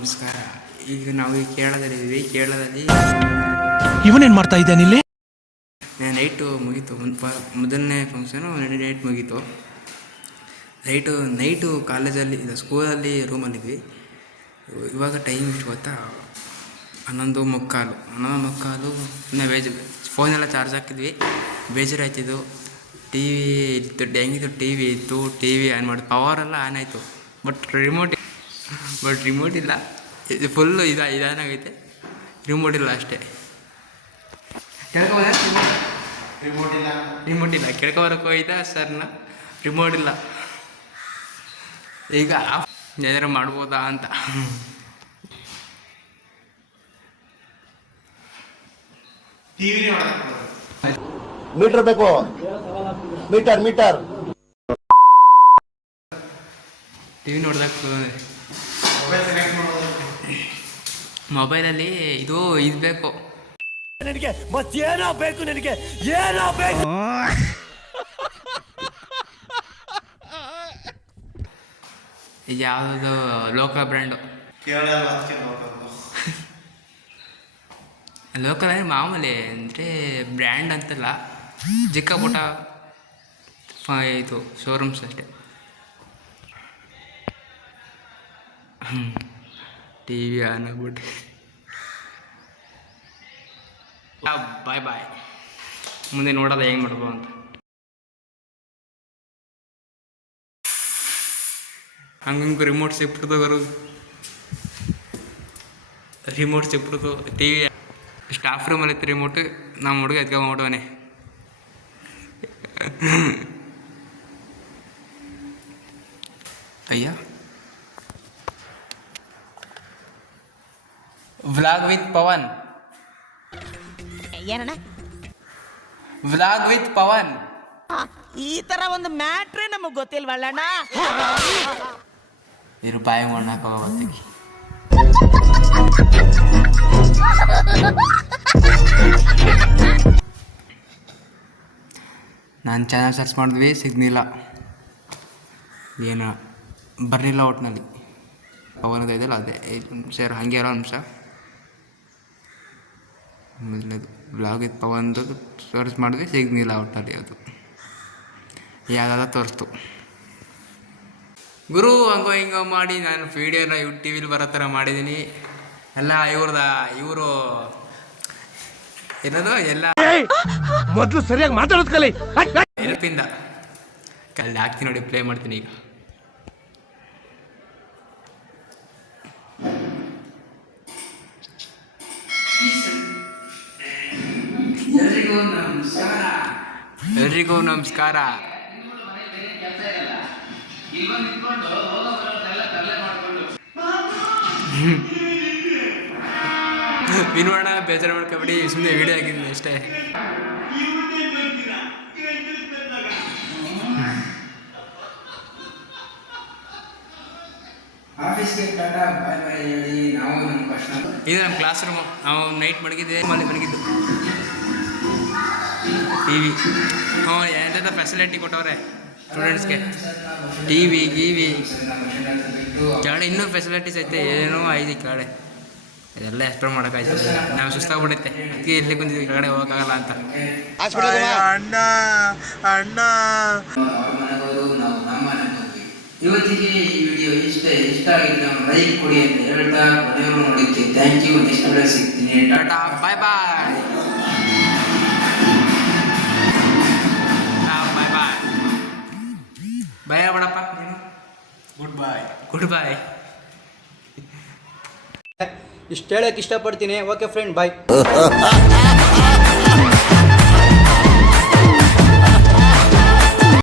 ನಮಸ್ಕಾರ. ಈಗ ನಾವು ಈ ಕೇರಳದಲ್ಲಿದ್ದೀವಿ ಕೇರಳದಲ್ಲಿ ಇವನೇನ್ ಮಾಡ್ತಾ ಇದ್ದಾನೆ ಇಲ್ಲಿ? ನೈಟು ಮುಗೀತು. ಮೊದಲನೇ ಫಂಕ್ಷನು ನೈಟ್ ಮುಗೀತು. ನೈಟು ನೈಟು ಕಾಲೇಜಲ್ಲಿ ಇದು ಸ್ಕೂಲಲ್ಲಿ ರೂಮಲ್ಲಿದ್ವಿ ಇವಾಗ ಟೈಮ್ ಇಷ್ಟು ಗೊತ್ತಾ? ಹನ್ನೊಂದು ಮುಕ್ಕಾಲು. ಹನ್ನೊಂದು ಮುಕ್ಕಾಲು ಇನ್ನೂ ವೇಜ್ ಫೋನೆಲ್ಲ ಚಾರ್ಜ್ ಹಾಕಿದ್ವಿ. ಬೇಜಾರಾಯ್ತಿದ್ದು ಟಿ ವಿ ಇತ್ತು ಹೆಂಗಿತ್ತು? ಟಿ ವಿ ಇತ್ತು ಟಿ ವಿ ಆನ್ ಮಾಡಿ ಪವರೆಲ್ಲ ಆನ್ ಆಯಿತು. ಬಟ್ ರಿಮೋಟ್ ಬಟ್ ರಿಮೋಟ್ ಇಲ್ಲ. ಇದು ಫುಲ್ಲು ಇದು ಇದಾನಾಗೈತೆ ರಿಮೋಟ್ ಇಲ್ಲ ಅಷ್ಟೇ. ಕೇಳ್ಕೊಬೋದಾ? ರಿಮೋಟ್ ಇಲ್ಲ. ರಿಮೋಟ್ ಇಲ್ಲ. ಕೇಳ್ಕೊಬರಕ್ಕೆ ಹೋಯ್ತಾ ಸರ್ನ ರಿಮೋಟ್ ಇಲ್ಲ. ಈಗ ಏನಾರು ಮಾಡ್ಬೋದಾ ಅಂತ. ಮೀಟರ್ ಬೇಕು. ಮೀಟರ್ ಮೀಟರ್ ಟಿ ವಿ ಮೊಬೈಲಲ್ಲಿ ಇದು ಇದು ಬೇಕು. ನಿನಗೆ ಮತ್ತೇನೋ ಬೇಕು ನಿನಗೆ ಏನೋ ಬೇಕು. ಯಾವುದು ಲೋಕಲ್ ಬ್ರ್ಯಾಂಡು? ಲೋಕಲ್ ಅಂದರೆ ಮಾಮೂಲಿ ಅಂದರೆ ಬ್ರ್ಯಾಂಡ್ ಅಂತಲ್ಲ. ಚಿಕ್ಕ ಪುಟ್ಟ ಫ- ಇದು ಶೋರೂಮ್ಸ್ ಅಷ್ಟೇ. ಟಿ ವಿ ಆನ್ ಆಗ್ಬಿಟ್ಟು. ಬಾಯ್ ಬಾಯ್. ಮುಂದೆ ನೋಡೋದ ಹೆಂಗೆ ಮಾಡ್ಬೋದು ಅಂತ. ಹಂಗಂಗೆ ರಿಮೋಟ್ ಸಿಕ್ಬಿಡ್ತು ಬರು ರಿಮೋಟ್ ಸಿಕ್ಬಿಡ್ತು ಟಿ ವಿ ಸ್ಟಾಫ್ ರೂಮಲ್ಲಿ ಇತ್ತು ರಿಮೋಟ್ ನಮ್ಮ ಹುಡುಗ ಎತ್ಕೊಂಡ್ಬಿಟ್ಟವನೆ ಅಯ್ಯ. ವ್ಲಾಗ್ ವಿತ್ ಪವನ್ ಏನಣ್ಣ? ವ್ಲಾಗ್ ವಿತ್ ಪವನ್ ಈ ತರ ಒಂದು ಮ್ಯಾಟ್ರೇ ನಮಗ್ ಗೊತ್ತಿಲ್ವಲ್ಲಣ್ಣ? ಇರು ಬಾಯಿ ಬರ್ತೀವಿ ನಾನು ಚಾನಲ್ ಸರ್ಚ್ ಮಾಡಿದ್ವಿ ಸಿಗ್ನಿಲ್ಲ ಏನು ಬರಲಿಲ್ಲ ಒಟ್ಟಿನಲ್ಲಿ ಪವನದ ಇದೆಯಲ್ಲ ಅದೇ ಸರ್ ಹಾಗೆ ಇರೋ ನಿಮಿಷ ಮೊದಲನೇದು ಬ್ಲಾಗ್ ಇತ್ತು ಪವನ್ದು ಸರ್ಚ್ ಮಾಡಿದ್ರೆ ಸಿಗ್ನಿಲ್ಲ ಒಟ್ಟಲ್ಲಿ ಅದು. ಯಾವ್ದಾದ ತೋರಿಸ್ತು. ಗುರು ಹಂಗೋ ಹಿಂಗೋ ಮಾಡಿ ನಾನು ವೀಡಿಯೋನ ಇವ್ ಟಿ ವಿಲಿ ಬರೋ ಥರ ಮಾಡಿದ್ದೀನಿ ಎಲ್ಲ ಇವ್ರದ ಇವರು ಏನದು ಎಲ್ಲ ಮೊದಲು ಸರಿಯಾಗಿ ಮಾತಾಡೋದು ಕಲಿ. ಹೆಲ್ಪಿಂದ ಕಲ್ಲಿ ಹಾಕ್ತೀನಿ ನೋಡಿ ಪ್ಲೇ ಮಾಡ್ತೀನಿ ಈಗ. Thank ನಮಸ್ಕಾರ ಎಲ್ರಿಗೂ ನಮಸ್ಕಾರ. ವಿನೋಣ ಬೇಜಾರು ಮಾಡ್ಕೊಬಿಡಿ ಸುಮ್ಮನೆ ವಿಡಿಯೋ ಆಗಿದ್ದೀನಿ ಅಷ್ಟೇ. ಇದು ನಮ್ಮ ಕ್ಲಾಸ್ ರೂಮು ನಾವು ನೈಟ್ ಮಡಗಿದ್ದೆ ಮನೆ ಮಲಗಿದ್ದು ಟಿ ವಿ ಹ್ಞೂ ಎಂತೆಂಥ ಫೆಸಿಲಿಟಿ ಕೊಟ್ಟವ್ರೆ ಸ್ಟೂಡೆಂಟ್ಸ್ಗೆ ಟಿ ವಿ ಗಿವಿ. ಕೆಳಗಡೆ ಇನ್ನೂ ಫೆಸಿಲಿಟೀಸ್ ಐತೆ ಏನೋ ಐದು ಕೆಳಗಡೆ. ಇದೆಲ್ಲ ಎಕ್ಸ್ಪ್ಲೋರ್ ಮಾಡೋಕ್ಕಾಯ್ತು ನಾವು ಸುಸ್ತಾಗ್ಬಿಡುತ್ತೆ. ಅದಕ್ಕೆ ಇಲ್ಲಿ ಕುಂತಿದ್ವಿ ಕೆಳಗಡೆ ಹೋಗೋಕ್ಕಾಗಲ್ಲ ಅಂತ. ಅಣ್ಣ ಅಣ್ಣ. ಇವತ್ತಿಗೆ ಈ ವಿಡಿಯೋ ಇಷ್ಟ ಇಷ್ಟ ಆಗಿದ್ರೆ ಲೈಕ್ ಕೊಡಿ ಅಂತ ಹೇಳ್ತಾ ಮನೆಯವರು ನೋಡಿದ್ದೆ ಥ್ಯಾಂಕ್ ಯು ನೆಕ್ಸ್ಟ್ ವಿಡಿಯೋ ಸಿಗ್ತೀನಿ. ಟಾಟಾ ಬಾಯ್ ಬಾಯ್ ಬಾಯ್ ಗುಡ್ ಬಾಯ್ ಇಷ್ಟು ಹೇಳಕ್ಕೆ ಇಷ್ಟಪಡ್ತೀನಿ. Okay friend bye